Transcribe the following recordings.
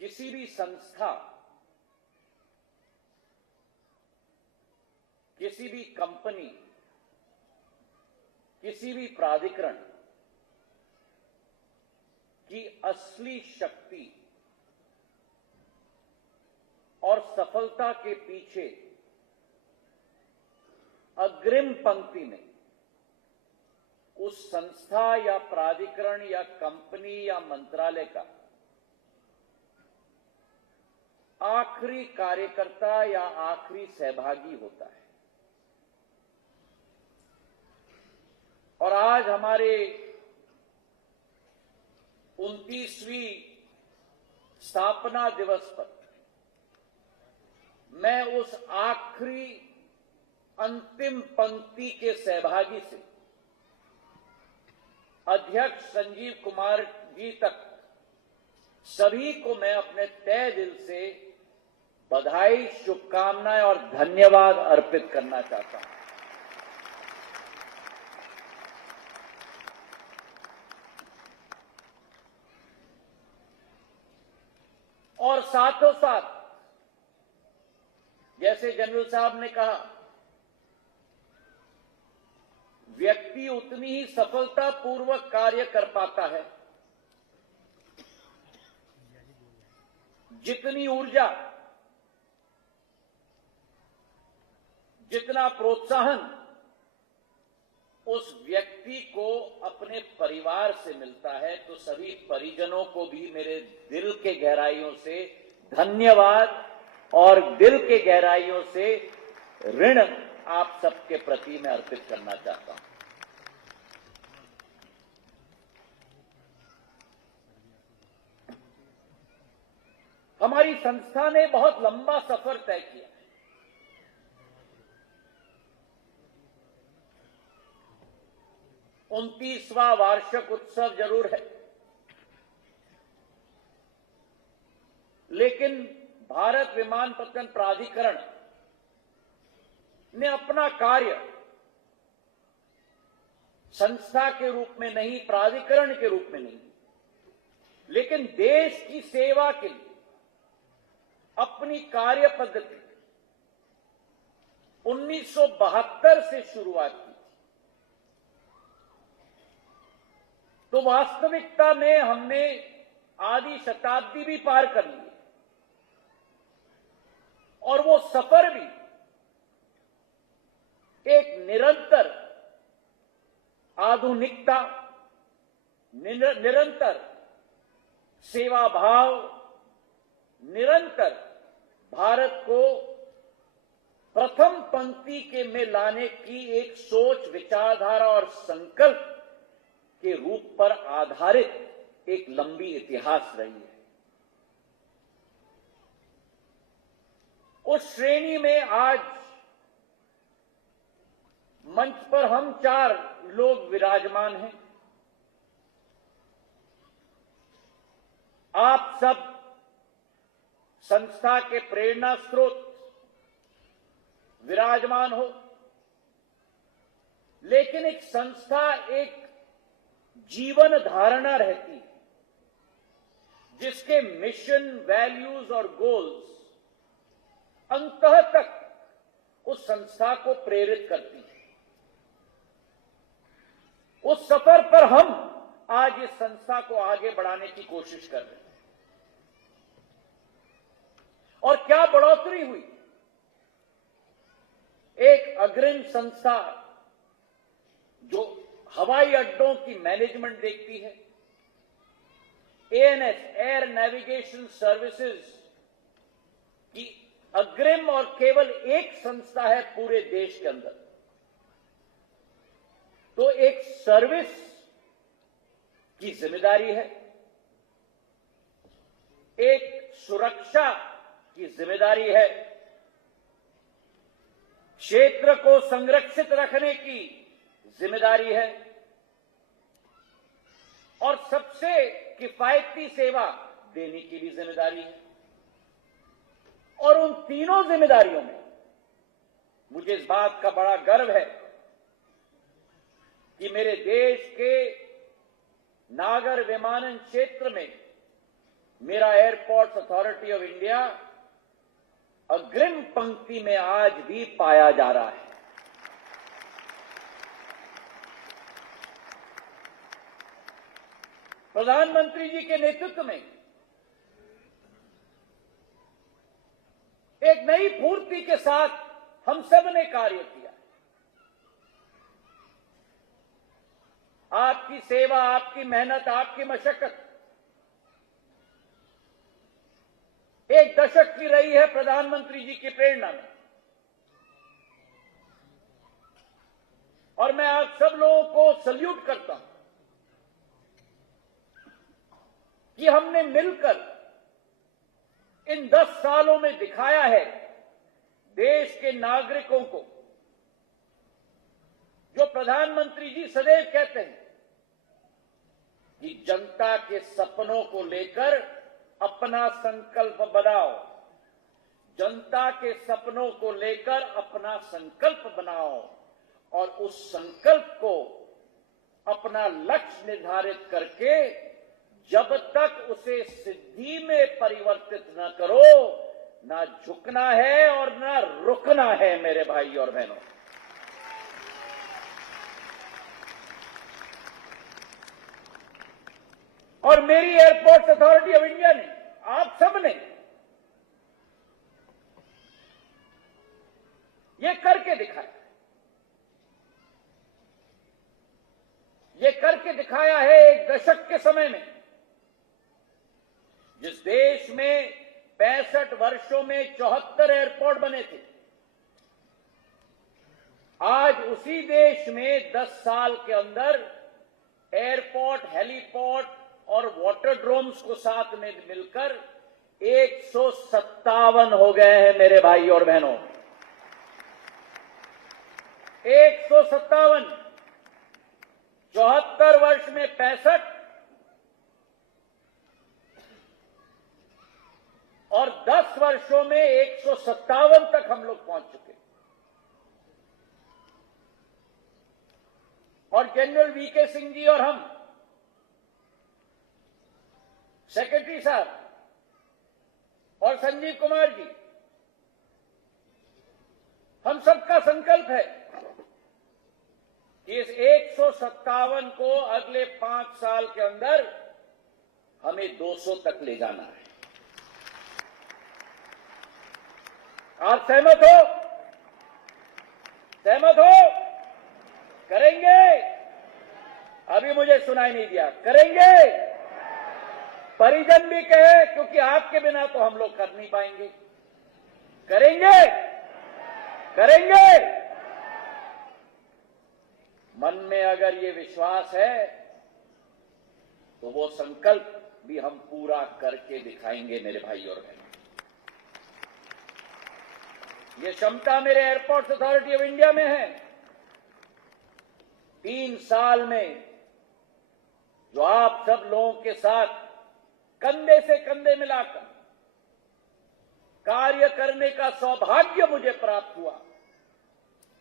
किसी भी संस्था, किसी भी कंपनी, किसी भी प्राधिकरण की असली शक्ति और सफलता के पीछे अग्रिम पंक्ति में उस संस्था या प्राधिकरण या कंपनी या मंत्रालय का आखिरी कार्यकर्ता या आखिरी सहभागी होता है। और आज हमारे 29वीं स्थापना दिवस पर मैं उस आखिरी अंतिम पंक्ति के सहभागी से अध्यक्ष संजीव कुमार जी तक सभी को मैं अपने तहे दिल से बधाई, शुभकामनाएं और धन्यवाद अर्पित करना चाहता हूं। और साथों साथ जैसे जनरल साहब ने कहा, व्यक्ति उतनी ही सफलतापूर्वक कार्य कर पाता है जितनी ऊर्जा, जितना प्रोत्साहन उस व्यक्ति को अपने परिवार से मिलता है। तो सभी परिजनों को भी मेरे दिल के गहराइयों से धन्यवाद और दिल के गहराइयों से ऋण आप सबके प्रति मैं अर्पित करना चाहता हूं। हमारी संस्था ने बहुत लंबा सफर तय किया। उनतीसवां वार्षिक उत्सव जरूर है, लेकिन भारत विमानपत्तन प्राधिकरण ने अपना कार्य संस्था के रूप में नहीं, प्राधिकरण के रूप में नहीं, लेकिन देश की सेवा के लिए अपनी कार्य पद्धति 1972 से शुरुआत की। तो वास्तविकता में हमने आधी शताब्दी भी पार कर ली और वो सफर भी एक निरंतर आधुनिकता, निरंतर सेवा भाव, निरंतर भारत को प्रथम पंक्ति के में लाने की एक सोच, विचारधारा और संकल्प के रूप पर आधारित एक लंबी इतिहास रही है। उस श्रेणी में आज मंच पर हम 4 लोग विराजमान हैं। आप सब संस्था के प्रेरणा स्रोत विराजमान हो, लेकिन एक संस्था एक जीवन धारणा रहती है जिसके मिशन, वैल्यूज और गोल्स अंतः तक उस संस्था को प्रेरित करती है। उस सफर पर हम आज इस संस्था को आगे बढ़ाने की कोशिश कर रहे हैं। और क्या बढ़ोतरी हुई। एक अग्रिम संस्था जो हवाई अड्डों की मैनेजमेंट देखती है, एएनएस, एयर नेविगेशन सर्विसेज की अग्रिम और केवल एक संस्था है पूरे देश के अंदर। तो एक सर्विस की जिम्मेदारी है, एक सुरक्षा की जिम्मेदारी है, क्षेत्र को संरक्षित रखने की जिम्मेदारी है और सबसे किफायती सेवा देने की भी जिम्मेदारी है। और उन तीनों जिम्मेदारियों में मुझे इस बात का बड़ा गर्व है कि मेरे देश के नागर विमानन क्षेत्र में मेरा एयरपोर्ट्स अथॉरिटी ऑफ इंडिया अग्रिम पंक्ति में आज भी पाया जा रहा है। प्रधानमंत्री जी के नेतृत्व में एक नई फुर्ती के साथ हम सब ने कार्य किया। आपकी सेवा, आपकी मेहनत, आपकी मशक्कत एक दशक की रही है प्रधानमंत्री जी की प्रेरणा में, और मैं आप सब लोगों को सल्यूट करता हूं कि हमने मिलकर इन 10 सालों में दिखाया है देश के नागरिकों को जो प्रधानमंत्री जी सदैव कहते हैं कि जनता के सपनों को लेकर अपना संकल्प बनाओ, जनता के सपनों को लेकर अपना संकल्प बनाओ और उस संकल्प को अपना लक्ष्य निर्धारित करके जब तक उसे सिद्धि में परिवर्तित न करो, ना झुकना है और ना रुकना है मेरे भाई और बहनों। और मेरी एयरपोर्ट्स अथॉरिटी ऑफ इंडिया ने, आप सब ने ये करके दिखाया। ये करके दिखाया है एक दशक के समय में, जिस देश में 65 वर्षों में 74 एयरपोर्ट बने थे, आज उसी देश में 10 साल के अंदर एयरपोर्ट, हेलीपोर्ट और वाटरड्रोम्स को साथ में मिलकर 157 हो गए हैं मेरे भाई और बहनों। 157। 74 वर्ष में 65 और 10 वर्षों में 157 तक हम लोग पहुंच चुके। और जनरल वीके सिंह जी और हम, सेक्रेटरी साहब और संजीव कुमार जी, हम सबका संकल्प है कि इस 157 को अगले 5 साल के अंदर हमें 200 तक ले जाना है। आप सहमत हो? सहमत हो? करेंगे? अभी मुझे सुनाई नहीं दिया। करेंगे? परिजन भी कहे, क्योंकि आपके बिना तो हम लोग कर नहीं पाएंगे। करेंगे? करेंगे? मन में अगर ये विश्वास है तो वो संकल्प भी हम पूरा करके दिखाएंगे मेरे भाई और बहन। ये क्षमता मेरे एयरपोर्ट्स अथॉरिटी ऑफ इंडिया में है। 3 साल में जो आप सब लोगों के साथ कंधे से कंधे मिलाकर कार्य करने का सौभाग्य मुझे प्राप्त हुआ,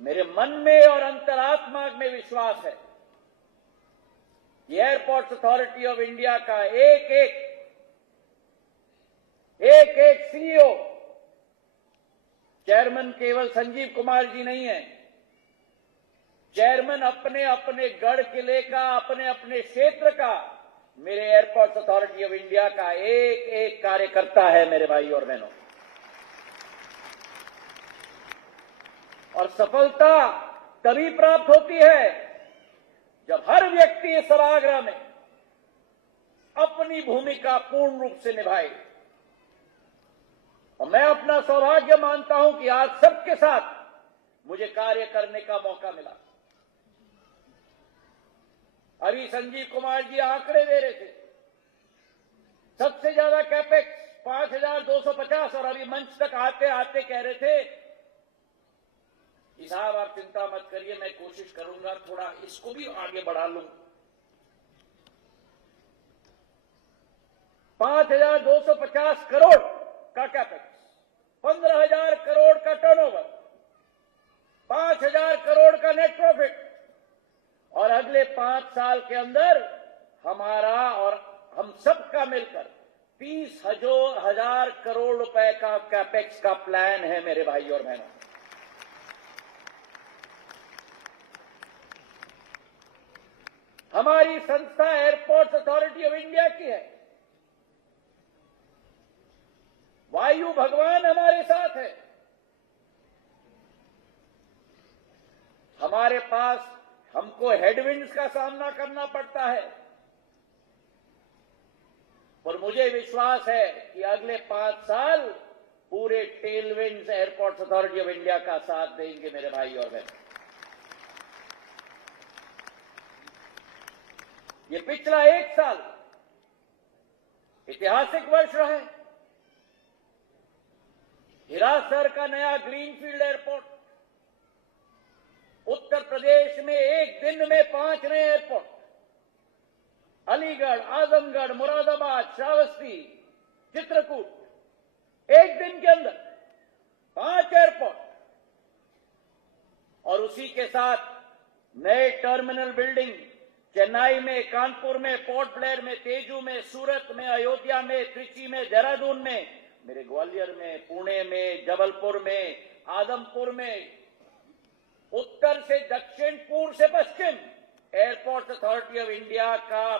मेरे मन में और अंतरात्मा में विश्वास है कि एयरपोर्ट्स अथॉरिटी ऑफ इंडिया का एक एक सीईओ, चेयरमैन केवल संजीव कुमार जी नहीं है, चेयरमैन अपने अपने गढ़ किले का, अपने अपने क्षेत्र का, मेरे एयरपोर्ट्स अथॉरिटी ऑफ इंडिया का एक एक कार्यकर्ता है मेरे भाई और बहनों। और सफलता तभी प्राप्त होती है जब हर व्यक्ति इस सभागृह में अपनी भूमिका पूर्ण रूप से निभाए। और मैं अपना सौभाग्य मानता हूं कि आज सबके साथ मुझे कार्य करने का मौका मिला। अभी संजीव कुमार जी आंकड़े दे रहे थे, सबसे ज्यादा कैपेक्स 5250, और अभी मंच तक आते आते कह रहे थे कि साहब आप चिंता मत करिए, मैं कोशिश करूंगा थोड़ा इसको भी आगे बढ़ा लूं। 5250 करोड़ का कैपेक्स, 15,000 करोड़ का टर्नओवर, 5,000 करोड़ का नेट प्रॉफिट, और अगले 5 साल के अंदर हमारा और हम सबका मिलकर 30,000 करोड़ रुपए का कैपेक्स का प्लान है मेरे भाई और बहनों। हमारी संस्था एयरपोर्ट्स अथॉरिटी ऑफ इंडिया की है। वायु भगवान हमारे साथ है। हमारे पास हमको हेडविंड्स का सामना करना पड़ता है, और मुझे विश्वास है कि अगले 5 साल पूरे tailwinds airports authority of India का साथ देंगे मेरे भाई और बहन। ये पिछला 1 साल ऐतिहासिक वर्ष रहा है। हिरासर का नया ग्रीनफील्ड एयरपोर्ट, उत्तर प्रदेश में एक दिन में 5 नए एयरपोर्ट, अलीगढ़, आजमगढ़, मुरादाबाद, श्रावस्ती, चित्रकूट, एक दिन के अंदर 5 एयरपोर्ट, और उसी के साथ नए टर्मिनल बिल्डिंग चेन्नई में, कानपुर में, पोर्ट ब्लेयर में, तेजू में, सूरत में, अयोध्या में, त्रिची में, देहरादून में, मेरे ग्वालियर में, पुणे में, जबलपुर में, आदमपुर में, उत्तर से दक्षिण, पूर्व से पश्चिम, एयरपोर्ट अथॉरिटी ऑफ इंडिया का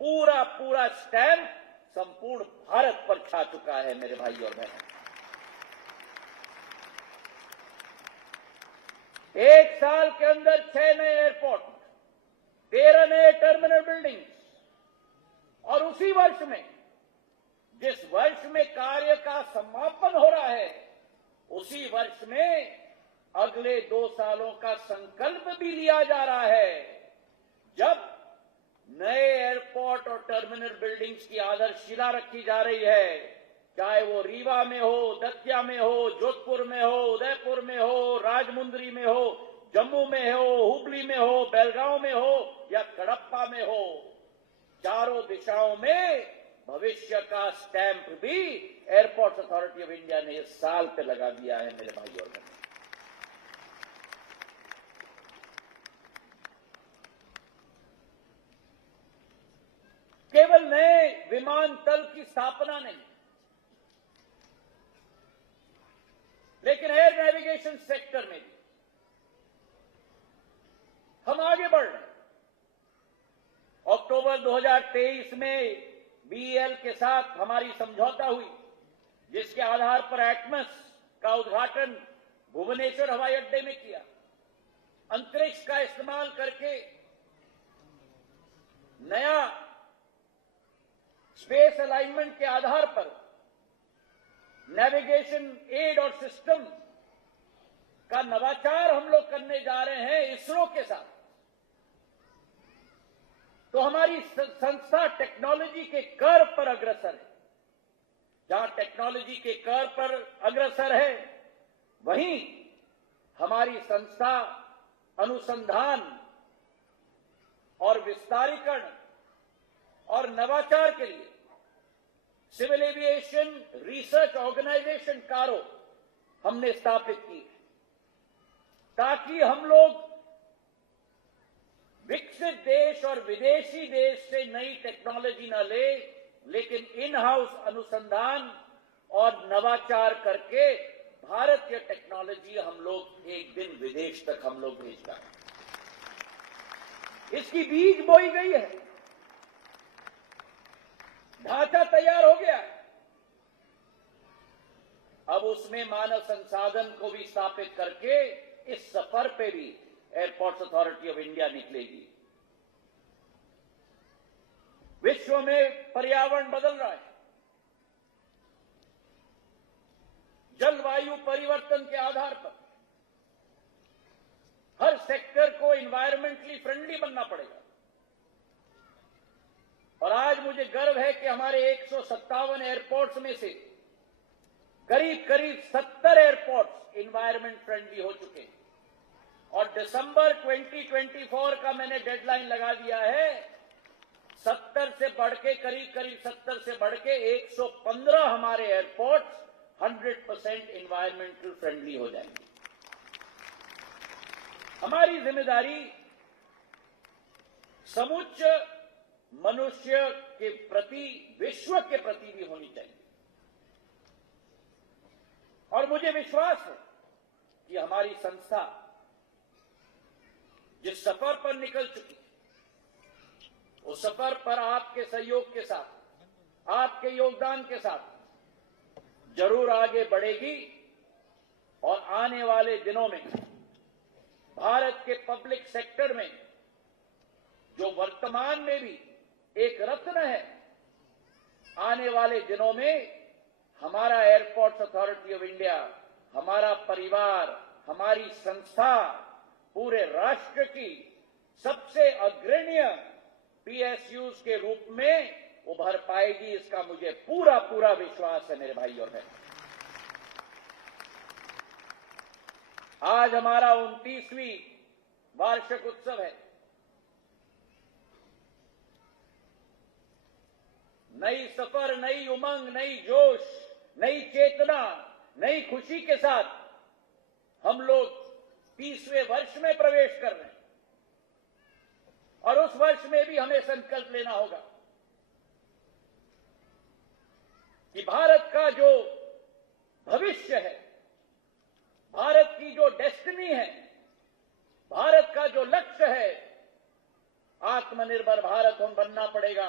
पूरा स्टैंप संपूर्ण भारत पर छा चुका है मेरे भाई और बहन। 1 साल के अंदर 6 नए एयरपोर्ट, 13 नए टर्मिनल बिल्डिंग्स, और उसी वर्ष में, जिस वर्ष में कार्य का समापन हो रहा है, उसी वर्ष में अगले 2 सालों का संकल्प भी लिया जा रहा है, जब नए एयरपोर्ट और टर्मिनल बिल्डिंग्स की आधारशिला रखी जा रही है। चाहे वो रीवा में हो, दतिया में हो, जोधपुर में हो, उदयपुर में हो, राजमुंदरी में हो, जम्मू में हो, हुबली में हो, बेलगांव में हो या कडप्पा में हो, चारों दिशाओं में भविष्य का स्टैंप भी एयरपोर्ट अथॉरिटी ऑफ इंडिया ने इस साल पे लगा दिया है मेरे भाई और बहन। केवल नए विमानतल की स्थापना नहीं, लेकिन एयर नेविगेशन सेक्टर में भी हम आगे बढ़ रहे हैं। अक्टूबर 2023 में बीएल के साथ हमारी समझौता हुई, जिसके आधार पर एटमस का उद्घाटन भुवनेश्वर हवाई अड्डे में किया। अंतरिक्ष का इस्तेमाल करके नया स्पेस अलाइनमेंट के आधार पर नेविगेशन एड और सिस्टम का नवाचार हम लोग करने जा रहे हैं इसरो के साथ। तो हमारी संस्था टेक्नोलॉजी के कर्व पर अग्रसर है। जहां टेक्नोलॉजी के कर्व पर अग्रसर है, वहीं हमारी संस्था अनुसंधान और विस्तारीकरण और नवाचार के लिए सिविल एविएशन रिसर्च ऑर्गेनाइजेशन कारो हमने स्थापित की, ताकि हम लोग विकसित देश और विदेशी देश से नई टेक्नोलॉजी न ले, लेकिन इन हाउस अनुसंधान और नवाचार करके भारतीय टेक्नोलॉजी हम लोग एक दिन विदेश तक हम लोग भेज पाए। इसकी बीज बोई गई है, ढांचा तैयार हो गया है। अब उसमें मानव संसाधन को भी स्थापित करके इस सफर पे भी एयरपोर्ट्स अथॉरिटी ऑफ इंडिया निकलेगी। विश्व में पर्यावरण बदल रहा है। जलवायु परिवर्तन के आधार पर हर सेक्टर को एनवायरमेंटली फ्रेंडली बनना पड़ेगा। और आज मुझे गर्व है कि हमारे 157 एयरपोर्ट्स में से करीब 70 एयरपोर्ट्स एनवायरमेंट फ्रेंडली हो चुके हैं। और दिसंबर 2024 का मैंने डेडलाइन लगा दिया है। 70 से बढ़ के करीब 70 से बढ़ के 115 हमारे एयरपोर्ट्स 100% एनवायरमेंटल फ्रेंडली हो जाएंगे। हमारी जिम्मेदारी समुच्च मनुष्य के प्रति, विश्व के प्रति भी होनी चाहिए। और मुझे विश्वास है कि हमारी संस्था जिस सफर पर निकल चुकी है, उस सफर पर आपके सहयोग के साथ, आपके योगदान के साथ जरूर आगे बढ़ेगी और आने वाले दिनों में भारत के पब्लिक सेक्टर में जो वर्तमान में भी एक रत्न है, आने वाले दिनों में हमारा एयरपोर्ट्स अथॉरिटी ऑफ इंडिया, हमारा परिवार, हमारी संस्था पूरे राष्ट्र की सबसे अग्रणी पीएसयूज के रूप में उभर पाएगी, इसका मुझे पूरा पूरा विश्वास है मेरे भाई और बहन। आज हमारा 29वीं वार्षिक उत्सव है। नई सफर, नई उमंग, नई जोश, नई चेतना, नई खुशी के साथ हम लोग 30वें वर्ष में प्रवेश कर रहे हैं। और उस वर्ष में भी हमें संकल्प लेना होगा कि भारत का जो भविष्य है, भारत की जो डेस्टिनी है, भारत का जो लक्ष्य है, आत्मनिर्भर भारत हम बनना पड़ेगा।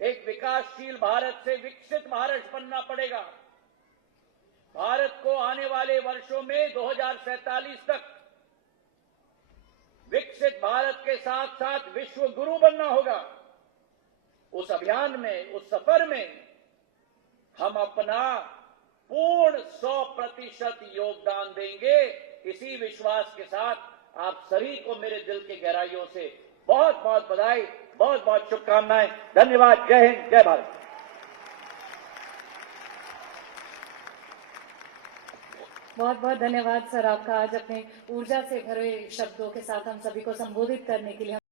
एक विकासशील भारत से विकसित भारत बनना पड़ेगा। भारत को आने वाले वर्षों में 2047 तक विकसित भारत के साथ साथ विश्व गुरु बनना होगा। उस अभियान में, उस सफर में हम अपना पूर्ण 100% योगदान देंगे। इसी विश्वास के साथ आप सभी को मेरे दिल की गहराइयों से बहुत बहुत बधाई, बहुत बहुत शुभकामनाएं। धन्यवाद। जय हिंद, जय भारत। बहुत बहुत धन्यवाद सर आपका, आज अपने ऊर्जा से भरे शब्दों के साथ हम सभी को संबोधित करने के लिए।